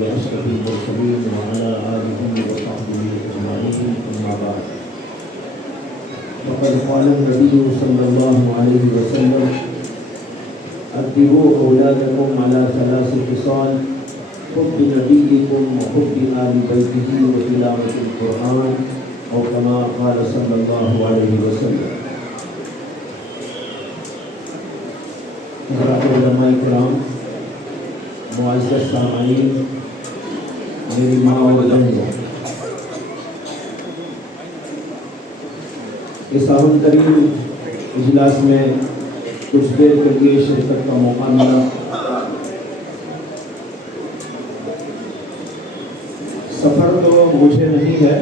وأشرف المرسلين وعلى آله وصحبه أجمعين أما بعد فقد قال النبي صلى الله عليه وسلم أدبوا أولادكم على 3 خصال: حب نبيكم وحب آل بيته وتلاوة القرآن أو كما قال صلى الله عليه وسلم. حضرات علماء کرام، معزز سامعین، میری ماں اور بہنوں، اس اہم ترین اجلاس میں کچھ دیر کے لیے شرکت کا موقع ملا۔ سفر تو مجھے نہیں ہے،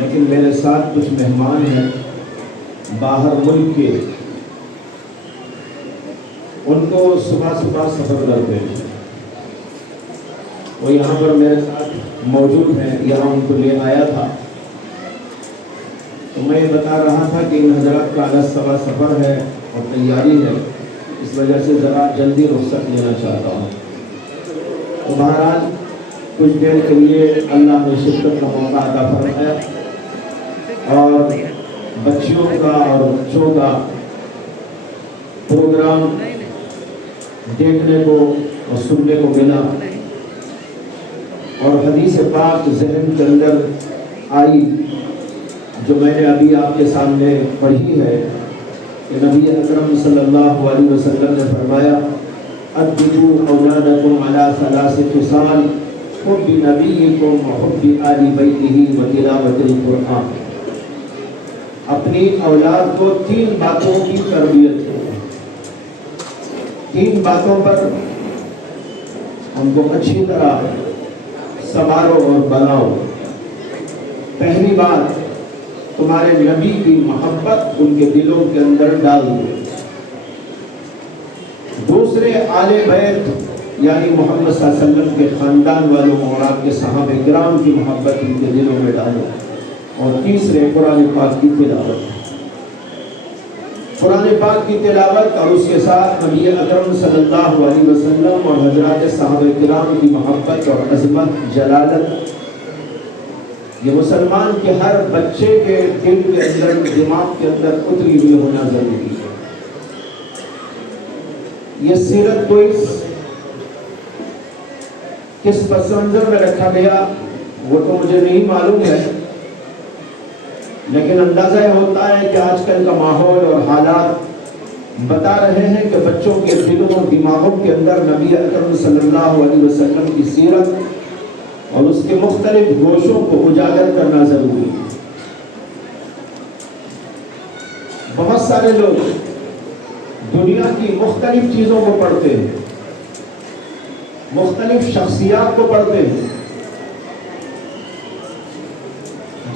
لیکن میرے ساتھ کچھ مہمان ہیں باہر ملک کے، ان کو صبح سفر کرتے ہیں، وہ یہاں پر میرے ساتھ موجود ہیں، یہاں ان کو لے آیا تھا۔ تو میں یہ بتا رہا تھا کہ ان حضرات کا الگ سفر ہے اور تیاری ہے، اس وجہ سے ذرا جلدی رخصت لینا چاہتا ہوں۔ تو بہرحال کچھ دیر کے لیے اللہ نے شرکت کا موقع عطا فرمایا اور بچیوں کا اور بچوں کا پروگرام دیکھنے کو اور سننے کو ملا، اور حدیث پاک ذہن کے اندر آئی جو میں نے ابھی آپ کے سامنے پڑھی ہے کہ نبی اکرم صلی اللہ علیہ وسلم نے فرمایا: ادبوا اولادکم علی 3 خصال: حب نبیکم وحب آل بیتہ وتلاوۃ القرآن۔ اپنی اولاد کو 3 باتوں کی تربیت کرو، 3 باتوں پر ان کو اچھی طرح سنوارو اور بناؤ۔ پہلی بات، تمہارے نبی کی محبت ان کے دلوں کے اندر ڈال دو۔ دوسرے، آل بیت یعنی محمد صلی اللہ علیہ وسلم کے خاندان والوں اور آپ کے صحابہ کرام کی محبت ان کے دلوں میں ڈالو۔ اور تیسرے، قرآن پاک کی تلاوت، قرآن پاک کی تلاوت اور اس کے ساتھ نبی اکرم صلی اللہ علیہ وسلم اور حضرات صحابہ کرام کی محبت اور عظمت، جلالت، یہ مسلمان کے ہر بچے کے دل کے اندر، دماغ کے اندر اتری ہوئی ہونا ضروری ہے۔ یہ سیرت کو کس پس منظر میں رکھا گیا وہ تو مجھے نہیں معلوم ہے، لیکن اندازہ یہ ہوتا ہے کہ آج کل کا ماحول اور حالات بتا رہے ہیں کہ بچوں کے دلوں اور دماغوں کے اندر نبی اکرم صلی اللہ علیہ وسلم کی سیرت اور اس کے مختلف گوشوں کو اجاگر کرنا ضروری ہے۔ بہت سارے لوگ دنیا کی مختلف چیزوں کو پڑھتے ہیں، مختلف شخصیات کو پڑھتے ہیں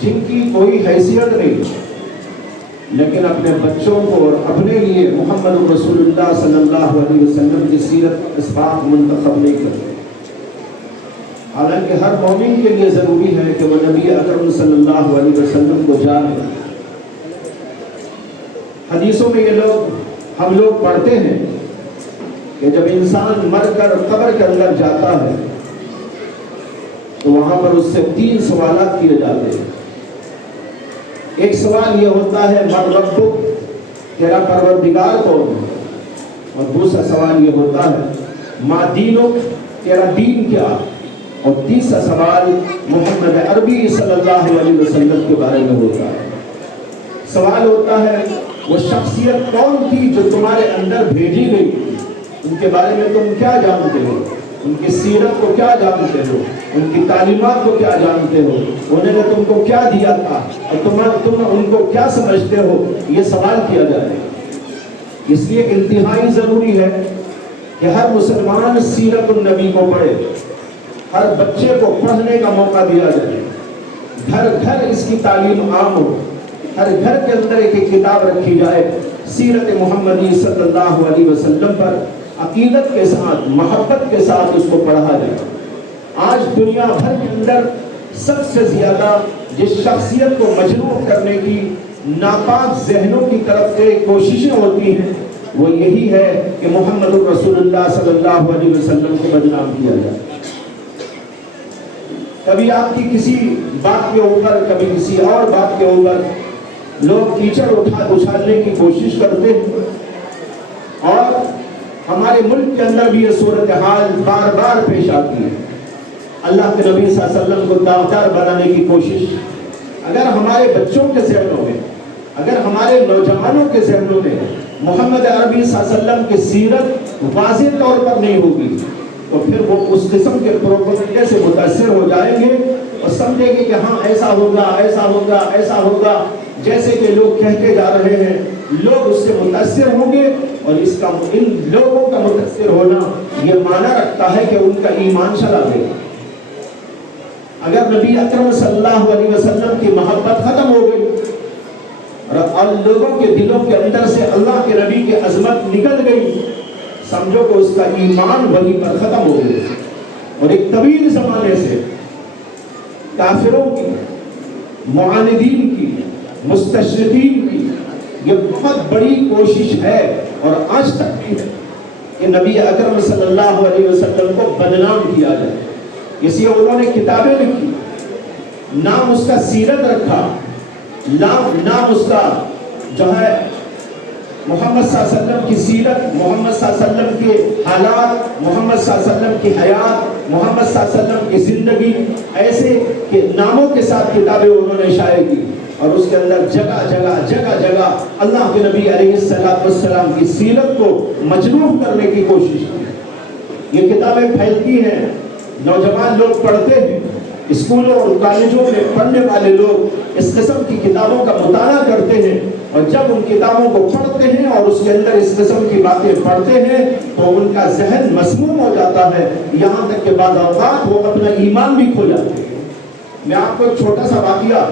جن کی کوئی حیثیت نہیں، لیکن اپنے بچوں کو اور اپنے لیے محمد رسول اللہ صلی اللہ علیہ وسلم کی سیرت اسباق منتخب نہیں کرتے۔ حالانکہ ہر مومن کے لیے ضروری ہے کہ وہ نبی اکرم صلی اللہ علیہ وسلم کو جانے۔ حدیثوں میں ہم لوگ پڑھتے ہیں کہ جب انسان مر کر قبر کے اندر جاتا ہے تو وہاں پر اس سے 3 سوالات کیے جاتے ہیں۔ ایک سوال یہ ہوتا ہے: من ربک، تیرا پروردگار کون ہے؟ اور دوسرا سوال یہ ہوتا ہے: ما دینک، تیرا دین کیا؟ اور تیسرا سوال محمد عربی صلی اللہ علیہ وسلم کے بارے میں ہوتا ہے۔ سوال ہوتا ہے وہ شخصیت کون تھی جو تمہارے اندر بھیجی گئی، ان کے بارے میں تم کیا جانتے ہو، ان کی سیرت کو کیا جانتے ہو، ان کی تعلیمات کو کیا جانتے ہو، انہوں نے تم کو کیا دیا تھا اور تم ان کو کیا سمجھتے ہو، یہ سوال کیا جائے۔ اس لیے انتہائی ضروری ہے کہ ہر مسلمان سیرت النبی کو پڑھے، ہر بچے کو پڑھنے کا موقع دیا جائے، گھر گھر اس کی تعلیم عام ہو، ہر گھر کے اندر ایک کتاب رکھی جائے سیرت محمدی صلی اللہ علیہ وسلم پر، عقیدت کے ساتھ، محبت کے ساتھ اس کو پڑھا جائے۔ آج دنیا بھر کے اندر سب سے زیادہ جس شخصیت کو مجروح کرنے کی ناپاک ذہنوں کی طرف سے کوششیں ہوتی ہیں وہ یہی ہے کہ محمد رسول اللہ صلی اللہ علیہ وسلم کو بدنام کیا جائے۔ کبھی آپ کی کسی بات کے اوپر، کبھی کسی اور بات کے اوپر لوگ کیچڑ اچھالنے کی کوشش کرتے ہیں، اور ہمارے ملک کے اندر بھی یہ صورتحال بار بار پیش آتی ہے۔ اللہ کے نبی صلی اللہ علیہ وسلم کو داغدار بنانے کی کوشش اگر ہمارے بچوں کے ذہنوں میں، اگر ہمارے نوجوانوں کے ذہنوں میں محمد عربی صلی اللہ علیہ وسلم کی سیرت واضح طور پر نہیں ہوگی تو پھر وہ اس قسم کے پروپیگنڈے سے متاثر ہو جائیں گے اور سمجھیں گے کہ ہاں ایسا ہوگا، ایسا ہوگا، ایسا ہوگا، جیسے کہ لوگ کہتے جا رہے ہیں، لوگ اس سے متاثر ہوں گے، اور ان لوگوں کا متاثر ہونا یہ معنی رکھتا ہے کہ ان کا ایمان چلا گیا۔ اگر نبی اکرم صلی اللہ علیہ وسلم کی محبت ختم ہو گئی اور لوگوں کے دلوں کے اندر سے اللہ کے نبی کی عظمت نکل گئی، سمجھو کہ اس کا ایمان وہیں پر ختم ہو گیا۔ اور ایک طویل زمانے سے کافروں کی، معاندین کی، مستشرقین کی یہ بہت بڑی کوشش ہے اور آج تک بھی ہے کہ نبی اکرم صلی اللہ علیہ وسلم کو بدنام کیا جائے۔ اس لیے انہوں نے کتابیں لکھی، نام اس کا سیرت رکھا، نام اس کا جو ہے محمد صلی اللہ علیہ وسلم کی سیرت، محمد صلی اللہ علیہ وسلم کے حالات، محمد صلی اللہ علیہ وسلم کی حیات، محمد صلی اللہ علیہ وسلم کی زندگی، ایسے کہ ناموں کے ساتھ کتابیں انہوں نے شائع کی، اور اس کے اندر جگہ جگہ اللہ کے نبی علیہ السلام کی سیرت کو مجروح کرنے کی کوشش کی۔ یہ کتابیں پھیلتی ہیں، نوجوان لوگ پڑھتے ہیں، اسکولوں اور کالجوں میں پڑھنے والے لوگ اس قسم کی کتابوں کا مطالعہ کرتے ہیں، اور جب ان کتابوں کو پڑھتے ہیں اور اس کے اندر اس قسم کی باتیں پڑھتے ہیں تو ان کا ذہن مسموم ہو جاتا ہے، یہاں تک کہ بعض اوقات وہ اپنا ایمان بھی کھو جاتے ہیں۔ میں آپ کو ایک چھوٹا سا واقعہ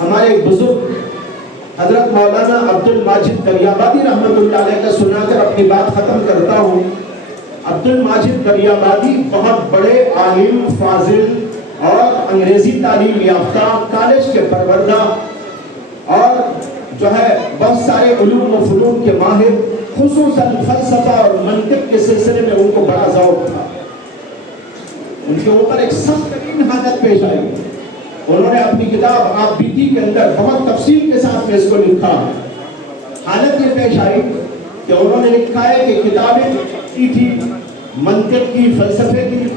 ہمارے ایک بزرگ حضرت مولانا عبد الماجد دریابادی رحمۃ اللہ علیہ کا سنا کر اپنی بات ختم کرتا ہوں۔ عبد الماجد دریابادی بہت بڑے عالم، فاضل اور انگریزی تعلیم یافتہ، کالج کے پروردہ، اور جو ہے بہت سارے علوم و فنون کے ماہر، خصوصاً فلسفہ اور منطق کے سلسلے میں ان کو بڑا ذوق تھا۔ ان کے اوپر ایک سخت ترین حاجت پیش آئی، انہوں نے اپنی کتاب آپ بیتی کے اندر بہت تفصیل کے ساتھ میں اس کو لکھا۔ حالت یہ پیش آئی کہ انہوں نے لکھا ہے کہ کتابیں کی تھی منطق کی، فلسفے کی،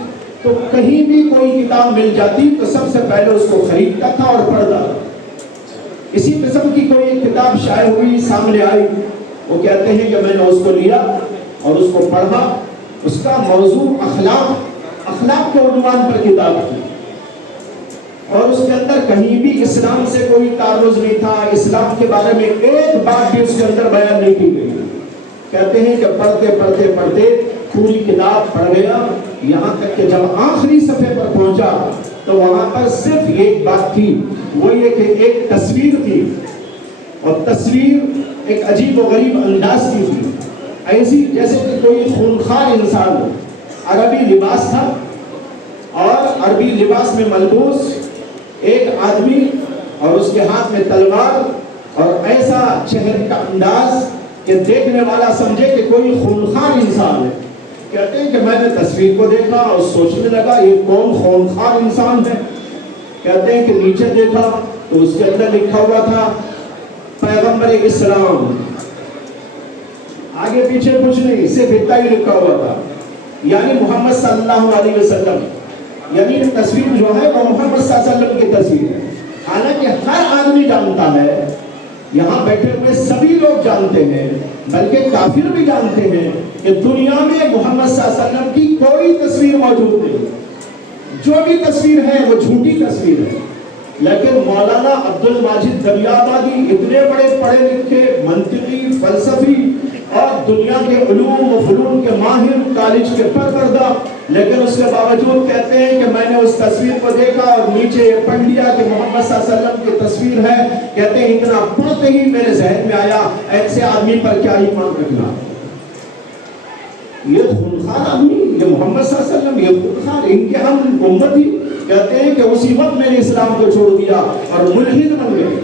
تو کہیں بھی کوئی کتاب مل جاتی تو سب سے پہلے اس کو خریدتا تھا اور پڑھتا تھا۔ اسی قسم کی کوئی ایک کتاب شائع ہوئی، سامنے آئی، وہ کہتے ہیں کہ میں نے اس کو لیا اور اس کو پڑھا، اس کا موضوع اخلاق کے عنوان پر کتاب تھی، اور اس کے اندر کہیں بھی اسلام سے کوئی تعرض نہیں تھا، اسلام کے بارے میں ایک بات بھی اس کے اندر بیان نہیں کی گئی۔ کہتے ہیں کہ پڑھتے پوری کتاب پڑھ گیا، یہاں تک کہ جب آخری صفحے پر پہنچا تو وہاں پر صرف ایک بات تھی، وہ یہ کہ ایک تصویر تھی، اور تصویر ایک عجیب و غریب انداز کی تھی، ایسی جیسے کہ کوئی خونخوار انسان ہو۔ عربی لباس تھا، اور عربی لباس میں ملبوس ایک آدمی، اور اس کے ہاتھ میں تلوار، اور ایسا چہرے کا انداز کہ دیکھنے والا سمجھے کہ کوئی خونخوار انسان ہے۔ کہتے ہیں کہ میں نے تصویر کو دیکھا اور سوچنے لگا یہ کون خونخوار انسان ہے۔ کہتے ہیں کہ نیچے دیکھا تو اس کے اندر لکھا ہوا تھا پیغمبر اسلام، آگے پیچھے کچھ نہیں، صرف اتنا ہی لکھا ہوا تھا، یعنی محمد صلی اللہ علیہ وسلم، یعنی تصویر جو ہے وہ محمد صلی اللہ علیہ وسلم کی تصویر ہے۔ حالانکہ ہر آدمی جانتا ہے، یہاں بیٹھے ہوئے سبھی لوگ جانتے ہیں، بلکہ کافر بھی جانتے ہیں کہ دنیا میں محمد صلی اللہ علیہ وسلم کی کوئی تصویر موجود نہیں، جو بھی تصویر ہے وہ جھوٹی تصویر ہے۔ لیکن مولانا عبد الماجد دریابادی اتنے بڑے پڑھے لکھے، منطقی، فلسفی اور دنیا کے علوم و فنون کے ماہر، کالج کے پروردہ، لیکن اس کے باوجود کہتے ہیں کہ میں نے اس تصویر کو دیکھا اور نیچے یہ پڑھ لیا کہ محمد صلی اللہ علیہ وسلم کی تصویر ہے۔ کہتے ہیں اتنا پڑھتے ہی میرے ذہن میں آیا ایسے آدمی پر کیا ایمان رکھنا، یہ خونخوار آدمی، یہ محمد صلی اللہ علیہ وسلم، یہ خونخوار، ان کے ہم امتی۔ کہتے ہیں کہ اسی وقت میں نے اسلام کو چھوڑ دیا اور ملحد بن گئے۔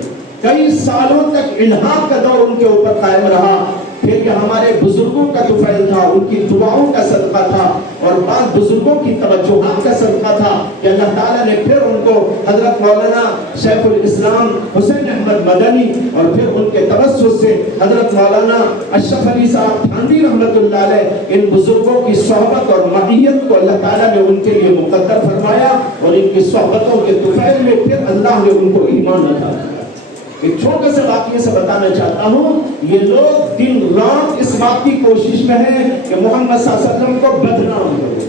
کئی سالوں تک الحاد کا دور ان کے اوپر قائم رہا، پھر یہ ہمارے بزرگوں کا طفیل تھا، ان کی دعاؤں کا صدقہ تھا، اور بعض بزرگوں کی توجہات کا صدقہ تھا کہ اللہ تعالیٰ نے پھر ان کو حضرت مولانا شیخ الاسلام حسین احمد مدنی اور پھر ان کے توسط سے حضرت مولانا اشرف علی صاحب تھانوی رحمۃ اللہ علیہ، ان بزرگوں کی صحبت اور معیت کو اللہ تعالیٰ نے ان کے لیے مقدر فرمایا، اور ان کی صحبتوں کے طفیل میں پھر اللہ نے ان کو ایمان عطا کیا۔ ایک چھوٹے سے واقعے سے بتانا چاہتا ہوں، یہ لوگ دن رات اس بات کی کوشش میں ہیں کہ محمد صلی اللہ علیہ وسلم کو بدنام کرو،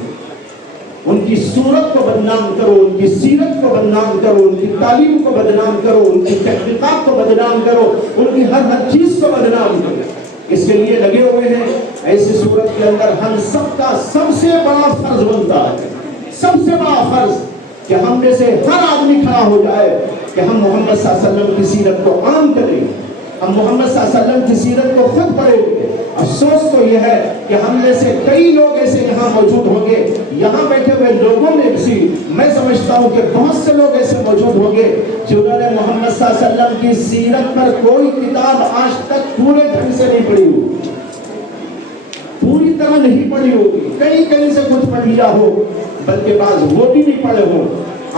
ان کی صورت کو بدنام کرو، ان کی سیرت کو بدنام کرو، ان کی تعلیم کو بدنام کرو، ان کی تحقیقات کو بدنام کرو، ان کی ہر چیز کو بدنام کرو۔ اس کے لیے لگے ہوئے ہیں۔ ایسی صورت کے اندر ہم سب کا سب سے بڑا فرض بنتا ہے، سب سے بڑا فرض کہ ہم میں سے ہر آدمی کھڑا ہو جائے کہ ہم محمد صلی اللہ علیہ وسلم کی سیرت کو عام کریں، ہم محمد صلی اللہ علیہ وسلم کی سیرت کو خود پڑھیں گے۔ افسوس تو یہ ہے کہ ہم میں سے کئی لوگ ایسے یہاں موجود ہوں گے، یہاں بیٹھے ہوئے لوگوں میں بھی میں سمجھتا ہوں کہ بہت سے لوگ ایسے موجود ہوں گے جنہوں نے محمد صلی اللہ علیہ وسلم کی سیرت پر کوئی کتاب آج تک پورے ڈھنگ سے نہیں پڑھی ہوگی، پوری طرح نہیں پڑھی ہوگی، کہیں سے کچھ پڑھ لیا ہو، بلکہ بعض وہ بھی نہیں پڑھے ہوں۔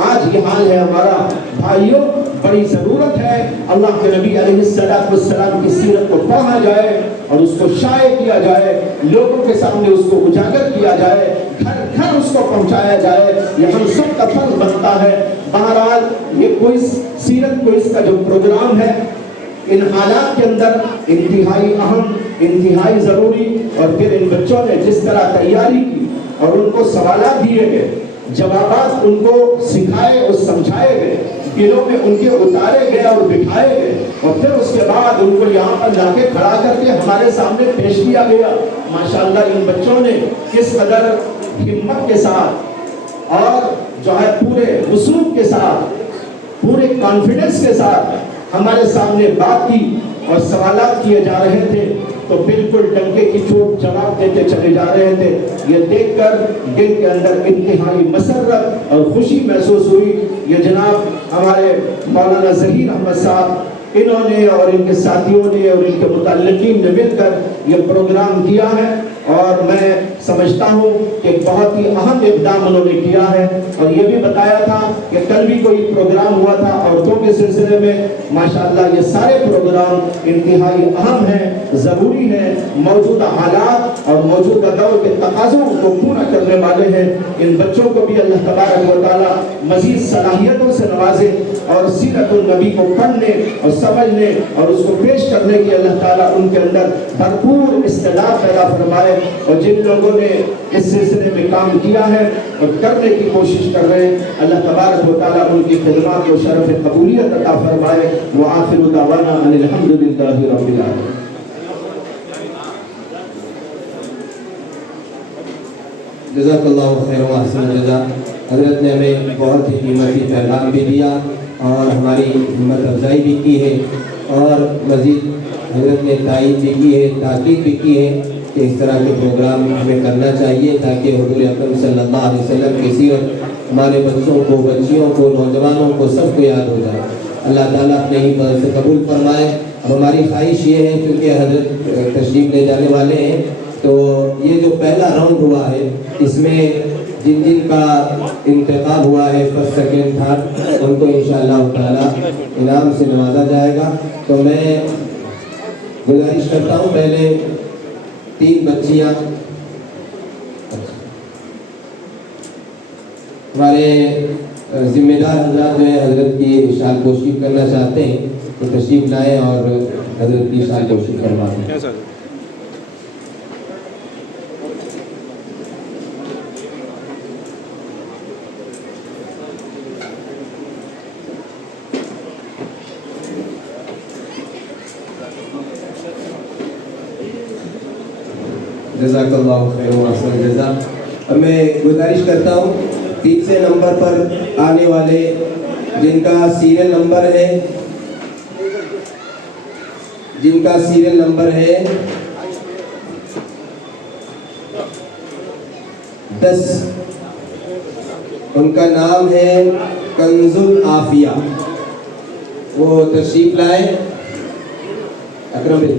آج یہ حال ہے ہمارا بھائیوں، بڑی ضرورت ہے اللہ کے نبی علیہ السلام کی سیرت کو پڑھا جائے اور اس کو شائع کیا جائے، لوگوں کے سامنے اس کو اجاگر کیا جائے، گھر گھر اس کو پہنچایا جائے، یہ ہم سب کا فرض بنتا ہے۔ بہرحال یہ کوئز، سیرت کوئز کا جو پروگرام ہے، ان حالات کے اندر انتہائی اہم، انتہائی ضروری، اور پھر ان بچوں نے جس طرح تیاری کی اور ان کو سوالات دیے گئے، جوابات ان کو سکھائے اور سمجھائے گئے، دلوں میں ان کے اتارے گئے اور بٹھائے گئے، اور پھر اس کے بعد ان کو یہاں پر لا کے کھڑا کر کے ہمارے سامنے پیش کیا گیا۔ ماشاءاللہ ان بچوں نے کس قدر ہمت کے ساتھ اور جو ہے پورے وصول کے ساتھ، پورے کانفیڈنس کے ساتھ ہمارے سامنے بات کی اور سوالات کیے جا رہے تھے تو بالکل ڈنکے کی چوٹ جواب دیتے چلے جا رہے تھے۔ یہ دیکھ کر دل کے اندر انتہائی مسرت اور خوشی محسوس ہوئی۔ یہ جناب ہمارے مولانا ظہیر احمد صاحب، انہوں نے اور ان کے ساتھیوں نے اور ان کے متعلقین نے مل کر یہ پروگرام کیا ہے، اور میں سمجھتا ہوں کہ بہت ہی اہم اقدام انہوں نے کیا ہے۔ اور یہ بھی بتایا تھا کہ کل بھی کوئی پروگرام ہوا تھا عورتوں کے سلسلے میں، ماشاءاللہ یہ سارے پروگرام انتہائی اہم ہیں، ضروری ہیں، موجودہ حالات اور موجودہ دور کے تقاضوں کو پورا کرنے والے ہیں۔ ان بچوں کو بھی اللہ تبارک و تعالیٰ مزید صلاحیتوں سے نوازے اور سیرت النبی کو پڑھنے اور سمجھنے اور اس کو پیش کرنے کی اللہ تعالیٰ ان کے اندر بھرپور استعداد پیدا فرمائے۔ اور جن لوگوں نے اس سلسلے میں کام کیا ہے اور کرنے کی کوشش کر رہے ہیں، اللہ تبارک و تعالیٰ ان کی خدمات کو شرف قبولیت عطا فرمائے۔ وآخر دعوانا ان الحمدللہ رب العالمین۔ جزاک اللہ خیر و احسن الجزا۔ حضرت نے ہمیں بہت ہی قیمتی پیغام بھی دیا اور ہماری ہمت افزائی بھی کی ہے، اور مزید حضرت نے تائید بھی کی ہے، تاکید بھی کی ہے کہ اس طرح کے پروگرام ہمیں کرنا چاہیے تاکہ حضور اکرم صلی اللہ علیہ وسلم کی سیرت ہمارے بچوں کو، بچیوں کو، نوجوانوں کو سب کو یاد ہو جائے۔ اللہ تعالیٰ اپنے ہی فضل سے قبول فرمائے۔ اور ہماری خواہش یہ ہے کیونکہ حضرت تشریف لے جانے والے ہیں، تو یہ جو پہلا راؤنڈ ہوا ہے اس میں جن جن کا انتخاب ہوا ہے فرسٹ سیکنڈ تھرڈ، ان کو انشاءاللہ تعالیٰ انعام سے نوازا جائے گا۔ تو میں گزارش کرتا ہوں پہلے 3 بچیاں ہمارے ذمہ دار حضرات جو ہے حضرت کی اشارہ کوشش کرنا چاہتے ہیں تو تشریف لائیں اور حضرت کی اشارہ کوشش کروا دیں۔ جزاک اللہ خیر و احسن الجزا۔ اب میں گزارش کرتا ہوں تیسرے نمبر پر آنے والے جن کا سیریل نمبر ہے 10، ان کا نام ہے کنز العافیہ، وہ تشریف لائے۔ اکرم بھائی